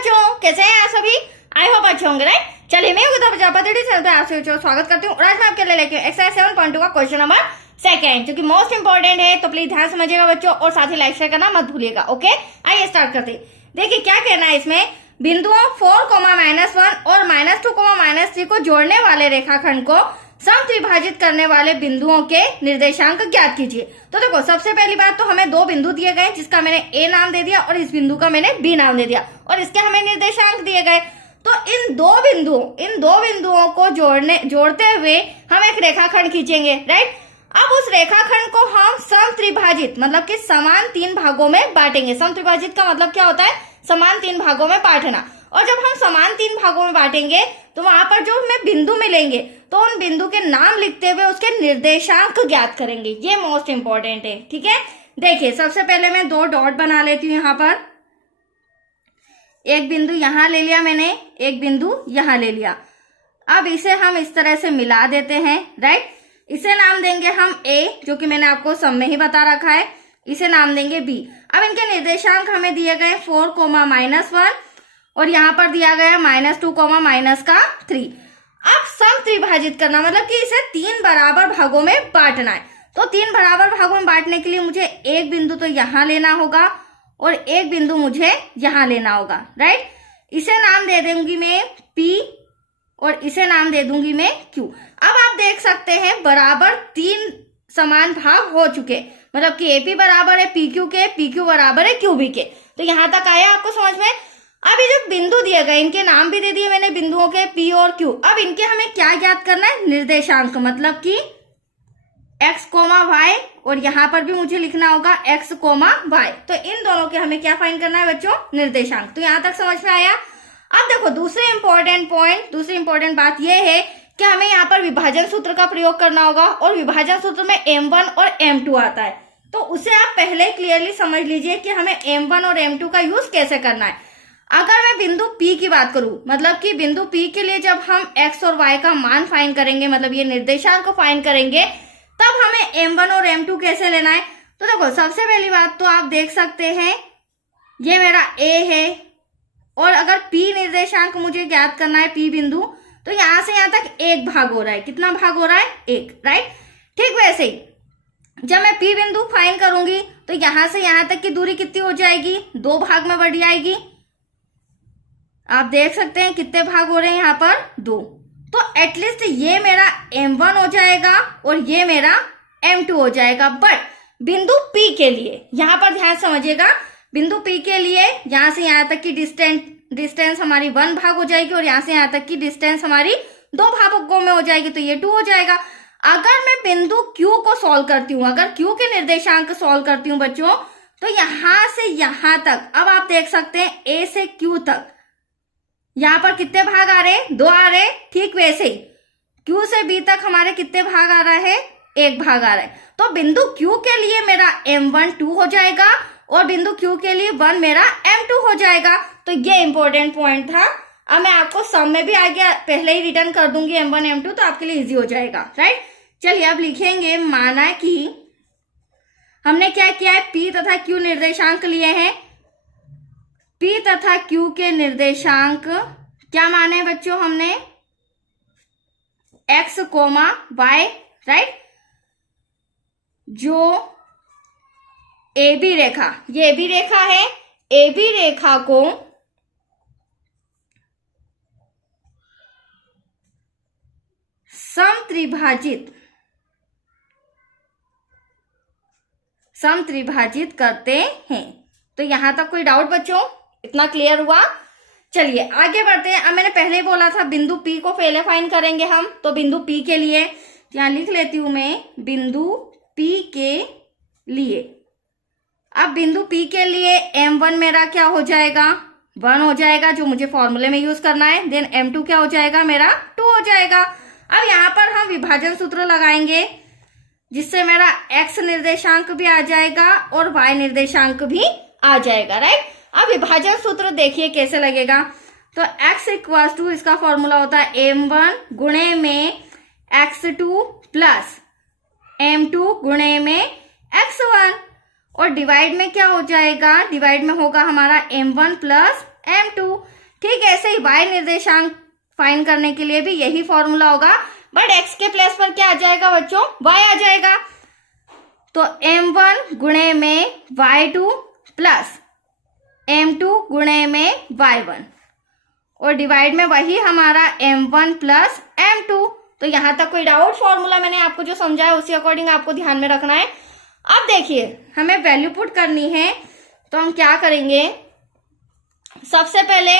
बच्चों, कैसे हैं आप सभी? आई होप अच्छे होंगे, राइट? चलिए, मैं योगिता प्रजापति चैनल पे आप सभी को स्वागत करती हूँ और आज मैं आपके लिए लेके एक्सरसाइज 7.2 का क्वेश्चन नंबर सेकंड, जो कि मोस्ट इंपॉर्टेंट है, तो प्लीज ध्यान समझिएगा बच्चों और साथ ही लाइक शेयर करना मत भूलिएगा। ओके, आइए स्टार्ट करते हैं। देखिए क्या कहना है इसमें, बिंदुओं 4,-1 और -2,-3 को जोड़ने वाले रेखाखंड को समत्रिभाजित करने वाले बिंदुओं के निर्देशांक ज्ञात कीजिए। तो देखो, सबसे पहली बात तो हमें दो बिंदु दिए गए, जिसका मैंने ए नाम दे दिया और इस बिंदु का मैंने बी नाम दे दिया और इसके हमें निर्देशांक दिए गए। तो इन दो बिंदुओं को जोड़ते हुए हम एक रेखाखंड खींचेंगे, राइट? अब उस रेखाखंड को हम समत्रिभाजित मतलब कि समान 3 भागों में बांटेंगे। समत्रिभाजित का मतलब क्या होता है? समान 3 भागों में बांटना। और जब हम समान 3 भागों में बांटेंगे तो वहां पर जो हमें बिंदु मिलेंगे तो उन बिंदु के नाम लिखते हुए उसके निर्देशांक ज्ञात करेंगे। ये मोस्ट इंपॉर्टेंट है, ठीक है? देखिए, सबसे पहले मैं 2 डॉट बना लेती हूँ। यहाँ पर एक बिंदु यहां ले लिया मैंने, एक बिंदु यहां ले लिया। अब इसे हम इस तरह से मिला देते हैं, राइट? इसे नाम देंगे हम ए, जो कि मैंने आपको सब में ही बता रखा है। इसे नाम देंगे बी। अब इनके निर्देशांक हमें दिए गए 4,-1 और यहाँ पर दिया गया -2,-3। अब समत्रिभाजित करना मतलब कि इसे 3 बराबर भागों में बांटना है। तो 3 बराबर भागों में बांटने के लिए मुझे एक बिंदु तो यहाँ लेना होगा और एक बिंदु मुझे यहाँ लेना होगा, राइट? इसे नाम दे दूंगी मैं P और इसे नाम दे दूंगी मैं Q। अब आप देख सकते हैं बराबर 3 समान भाग हो चुके, मतलब कि AP बराबर है PQ के, PQ बराबर है QB के। तो यहां तक आया आपको समझ में? अब ये जो बिंदु दिए गए, इनके नाम भी दे दिए मैंने बिंदुओं के, P और Q। अब इनके हमें क्या ज्ञात करना है? निर्देशांक, मतलब कि x, y और यहाँ पर भी मुझे लिखना होगा x, y। तो इन दोनों के हमें क्या फाइंड करना है बच्चों? निर्देशांक। तो यहाँ तक समझ में आया? अब देखो, दूसरी इंपॉर्टेंट बात यह है कि हमें यहाँ पर विभाजन सूत्र का प्रयोग करना होगा और विभाजन सूत्र में M1 और M2 आता है। तो उसे आप पहले क्लियरली समझ लीजिए कि हमें M1 और M2 का यूज कैसे करना है। अगर मैं बिंदु P की बात करूं, मतलब कि बिंदु P के लिए जब हम x और y का मान फाइंड करेंगे, मतलब ये निर्देशांक को फाइंड करेंगे, तब हमें M1 और M2 कैसे लेना है? तो देखो, सबसे पहली बात तो आप देख सकते हैं ये मेरा A है और अगर P निर्देशांक मुझे ज्ञात करना है, P बिंदु, तो यहां से यहां तक 1 भाग हो रहा है। कितना भाग हो रहा है? 1, राइट? ठीक वैसे ही जब मैं P बिंदु फाइंड करूंगी तो यहां से यहां तक की दूरी कितनी हो जाएगी? 2 भाग में बढ़ जाएगी। आप देख सकते हैं कितने भाग हो रहे हैं यहाँ पर? 2। तो एटलीस्ट ये मेरा M1 हो जाएगा और ये मेरा M2 हो जाएगा। बट बिंदु P के लिए यहाँ पर ध्यान समझिएगा, बिंदु P के लिए यहाँ से यहाँ तक की डिस्टेंस हमारी 1 भाग हो जाएगी और यहाँ से यहाँ तक की डिस्टेंस हमारी 2 भागों में हो जाएगी, तो ये 2 हो जाएगा। अगर मैं बिंदु Q को सॉल्व करती हूँ, अगर Q के निर्देशांक सॉल्व करती हूँ बच्चों, तो यहां से यहां तक, अब आप देख सकते हैं A से Q तक यहाँ पर कितने भाग आ रहे हैं? 2 आ रहे हैं। ठीक वैसे ही Q से B तक हमारे कितने भाग आ रहा है? 1 भाग आ रहा है। तो बिंदु Q के लिए मेरा M1 2 हो जाएगा और बिंदु Q के लिए 1 मेरा M2 हो जाएगा। तो ये इंपॉर्टेंट पॉइंट था। अब मैं आपको सम में भी आगे पहले ही रिटर्न कर दूंगी M1 M2, तो आपके लिए इजी हो जाएगा, राइट? चलिए अब लिखेंगे, माना कि हमने क्या किया है? P तथा Q निर्देशांक लिए हैं। P तथा Q के निर्देशांक क्या माने बच्चों? हमने x, y, राइट? जो AB रेखा, ये AB रेखा है, AB रेखा को समत्रिभाजित करते हैं। तो यहां तक कोई डाउट बच्चों? इतना क्लियर हुआ? चलिए आगे बढ़ते हैं। अब मैंने पहले ही बोला था बिंदु P को पहले फाइंड करेंगे हम, तो बिंदु P के लिए यहां लिख लेती हूं मैं, बिंदु P के लिए। अब बिंदु P के लिए M1 मेरा क्या हो जाएगा? 1 हो जाएगा, जो मुझे फॉर्मूले में यूज करना है। देन M2 क्या हो जाएगा? मेरा 2 हो जाएगा। अब यहाँ पर हम विभाजन सूत्र लगाएंगे, जिससे मेरा x निर्देशांक भी आ जाएगा और y निर्देशांक भी आ जाएगा, राइट? अब विभाजन सूत्र देखिए कैसे लगेगा। तो x इक्वल्स टू, इसका फॉर्मूला होता है M1 गुणे में x2 प्लस M2 गुणे में x1 और डिवाइड में क्या हो जाएगा? डिवाइड में होगा हमारा M1 प्लस M2। ठीक ऐसे ही y निर्देशांक फाइंड करने के लिए भी यही फॉर्मूला होगा, बट x के प्लेस पर क्या आ जाएगा बच्चों, y आ जाएगा। तो m1 गुणे में y2 प्लस m2 गुणे में y1 और डिवाइड में वही हमारा m1 प्लस m2। तो यहां तक कोई डाउट? फॉर्मूला मैंने आपको जो समझाया उसी अकॉर्डिंग आपको ध्यान में रखना है। अब देखिए हमें वैल्यू पुट करनी है, तो हम क्या करेंगे, सबसे पहले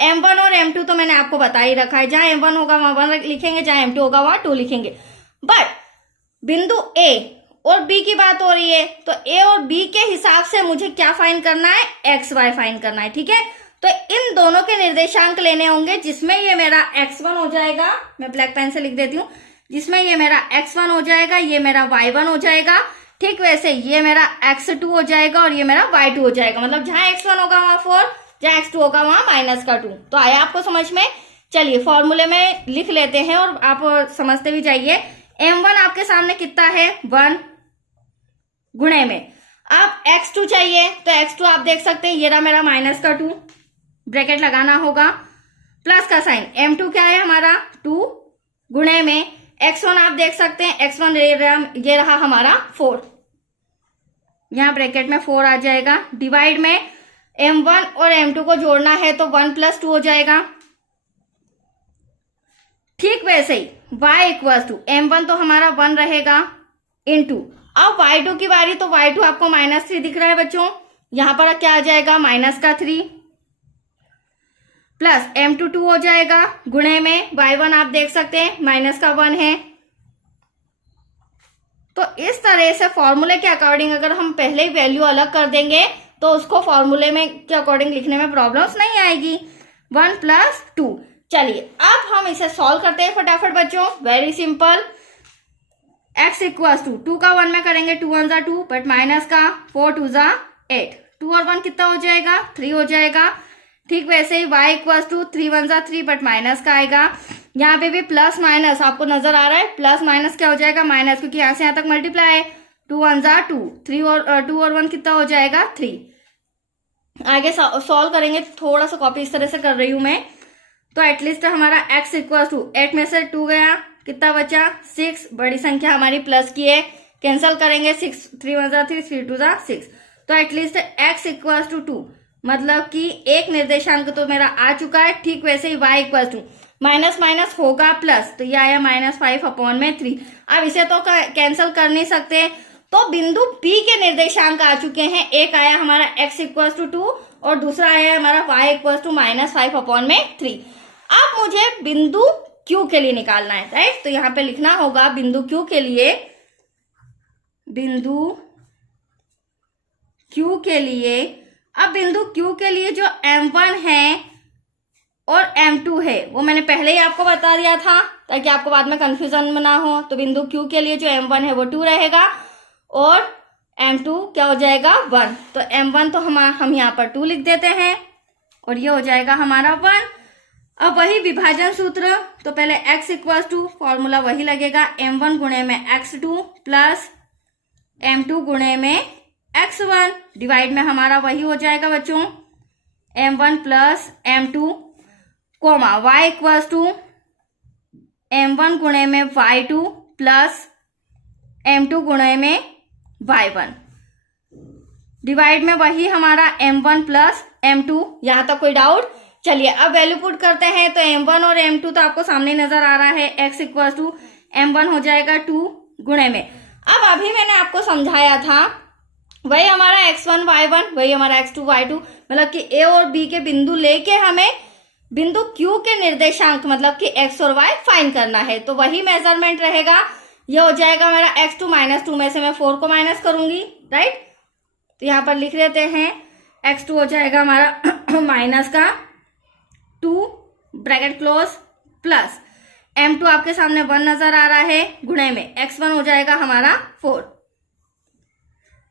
m1 और m2 तो मैंने आपको बता ही रखा है, जहां m1 होगा वहां 1 लिखेंगे, जहां m2 होगा वहां 2 लिखेंगे। बट बिंदु a और b की बात हो रही है, तो a और b के हिसाब से मुझे क्या फाइंड करना है, एक्स वाई फाइंड करना है। ठीक है, तो इन दोनों के निर्देशांक लेने होंगे, जिसमें ये मेरा x1 हो जाएगा, मैं ब्लैक पेन से लिख देती हूँ, जिसमें ये मेरा x1 हो जाएगा, ये मेरा y1 हो जाएगा। ठीक वैसे ये मेरा x2 हो जाएगा और ये मेरा y2 हो जाएगा। मतलब जहां x1 होगा वहां 4, जहां x2 होगा वहां -2। तो आया आपको समझ में? चलिए फॉर्मूले में लिख लेते हैं और आप समझते भी जाइए। m1 आपके सामने कितना है, 1 गुणे में, अब x2 चाहिए, तो x2 आप देख सकते हैं ये रहा मेरा -2, ब्रैकेट लगाना होगा, प्लस का साइन, m2 क्या है हमारा 2 गुणे में x1 आप देख सकते हैं, x1 ये रहा हमारा 4, यहां ब्रैकेट में 4 आ जाएगा, डिवाइड में m1 और m2 को जोड़ना है तो 1 + 2 हो जाएगा। ठीक वैसे ही y = m1 तो हमारा 1 रहेगा इनटू, अब y2 की बारी, तो y2 आपको -3 दिख रहा है बच्चों, यहां पर क्या आ जाएगा -3 प्लस m2 2 हो जाएगा गुणे में y1 आप देख सकते हैं -1 है। तो इस तरह से फॉर्मूले के अकॉर्डिंग अगर हम पहले ही वैल्यू अलग कर देंगे तो उसको फॉर्मूले में के अकॉर्डिंग लिखने में प्रॉब्लम्स नहीं आएगी। 1 + 2। चलिए अब हम इसे सॉल्व करते हैं फटाफट बच्चों, वेरी सिंपल। x = 2 का 1 में करेंगे, 2 1 = 2, बट माइनस का 4 2 = 8, 2 और 1 कितना हो जाएगा, 3 हो जाएगा। ठीक वैसे ही y = 3 1 = 3, बट माइनस का आएगा, यहाँ पे भी प्लस माइनस आपको नजर आ रहा है, प्लस माइनस क्या हो जाएगा, माइनस, क्योंकि यहाँ से यहाँ तक मल्टीप्लाई है, 2 1 = 2, 3 और 2 और 1 कितना हो जाएगा, 3। आगे सॉल्व करेंगे, थोड़ा सा कॉपी इस तरह से कर रही हूं मैं। तो एटलीस्ट हमारा x = 8 में से 2 गया, कितना बचा 6, बड़ी संख्या हमारी प्लस की है, कैंसिल करेंगे, 6 3 1 = 3, 3 2 = 6। तो एटलीस्ट x = 2, मतलब कि एक निर्देशांक तो मेरा आ चुका है। ठीक वैसे ही y = माइनस माइनस होगा प्लस, तो ये आया -5/3। अब इसे तो कैंसिल कर नहीं सकते, तो बिंदु P के निर्देशांक आ चुके हैं, एक आया हमारा x = 2 और दूसरा आया हमारा y = -5/3। अब मुझे बिंदु Q के लिए निकालना है, राइट। तो यहाँ पे लिखना होगा बिंदु Q के लिए, बिंदु Q के लिए, अब बिंदु Q के लिए जो M1 है और M2 है वो मैंने पहले ही आपको बता दिया था ताकि आपको बाद में कंफ्यूजन ना हो। तो बिंदु Q के लिए जो M1 है वो 2 रहेगा और M2 क्या हो जाएगा, 1। तो M1 तो हम यहाँ पर 2 लिख देते हैं और ये हो जाएगा हमारा 1। अब वही विभाजन सूत्र, तो पहले x = फॉर्मूला वही लगेगा, m1 गुणे में x2 प्लस m2 गुणे में x1, डिवाइड में हमारा वही हो जाएगा बच्चों, m1 plus m2 coma y = m1 गुणे में y2 प्लस m2 गुणे में y1, डिवाइड में वही हमारा m1 प्लस m2। यहां तक कोई डाउट? चलिए अब वैल्यू पुट करते हैं। तो m1 और m2 तो आपको सामने नजर आ रहा है, x = m1 हो जाएगा 2 गुणे में, अब अभी मैंने आपको समझाया था वही हमारा x1 y1, वही हमारा x2 y2, मतलब कि a और b के बिंदु लेके हमें बिंदु Q के निर्देशांक मतलब कि x और y फाइंड करना है। तो वही मेजरमेंट रहेगा, ये हो जाएगा मेरा x2 -2 में से मैं 4 को माइनस करूंगी, राइट। तो यहाँ पर लिख लेते हैं x2 हो जाएगा हमारा माइनस का 2 ब्रैकेट क्लोज प्लस m2 आपके सामने 1 नजर आ रहा है, गुणे में x1 हो जाएगा हमारा 4,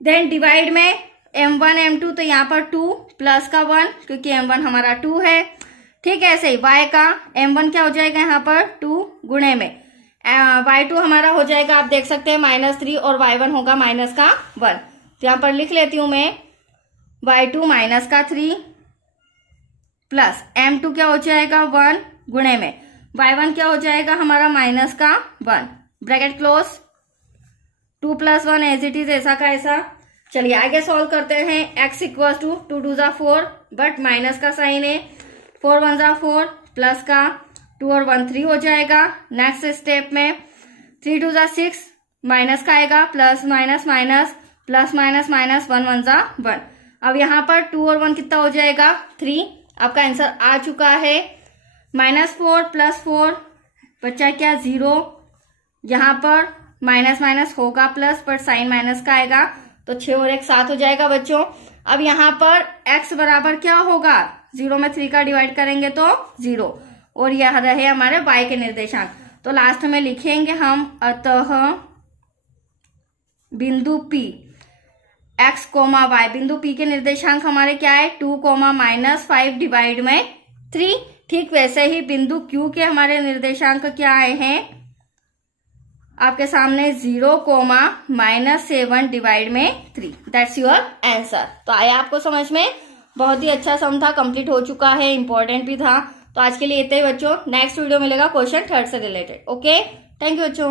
देन डिवाइड में m1 m2, तो यहाँ पर 2 प्लस का 1 क्योंकि m1 हमारा 2 है। ठीक है, ऐसे ही y का m1 क्या हो जाएगा यहाँ पर 2 गुणे में y2 हमारा हो जाएगा, आप देख सकते हैं -3 और y1 होगा -1। तो यहाँ पर लिख लेती हूं मैं y2 -3 प्लस m2 क्या हो जाएगा 1 गुणे में y1 क्या हो जाएगा हमारा माइनस का 1 bracket close 2 + 1 as it is ऐसा का ऐसा। चलिए आगे सॉल्व करते हैं। x equal to 2 2 = 4 but minus का साइन है 4 1 = 4 प्लस का 2 और 1 3 हो जाएगा। नेक्स्ट स्टेप में 3 2 = 6 माइनस का आएगा plus minus minus plus minus minus 1 1 = 1। अब यहाँ पर 2 और 1 कितना हो जाएगा 3। आपका आंसर आ चुका है। -4 + 4 बच्चा क्या 0। यहाँ पर माइनस माइनस होगा प्लस पर साइन माइनस का आएगा तो 6 और 1 7 हो जाएगा बच्चों। अब यहाँ पर x बराबर क्या होगा 0 में 3 का डिवाइड करेंगे तो 0 और यह रहे हमारे y के निर्देशांक। तो लास्ट में लिखेंगे हम अतः बिंदु P x, y बिंदु P के निर्देशांक हमारे क्या है 2, -5 डिवाइड में 3। ठीक वैसे ही बिंदु Q के हमारे निर्देशांक क्या आए हैं आपके सामने 0, -7 डिवाइड में 3। That's your answer. तो आया आपको समझ में? बहुत ही अच्छा सम था, कंप्लीट हो चुका है, इंपॉर्टेंट भी था। तो आज के लिए इतना ही बच्चों। नेक्स्ट वीडियो मिलेगा क्वेश्चन 3 से रिलेटेड। ओके, थैंक यू बच्चों।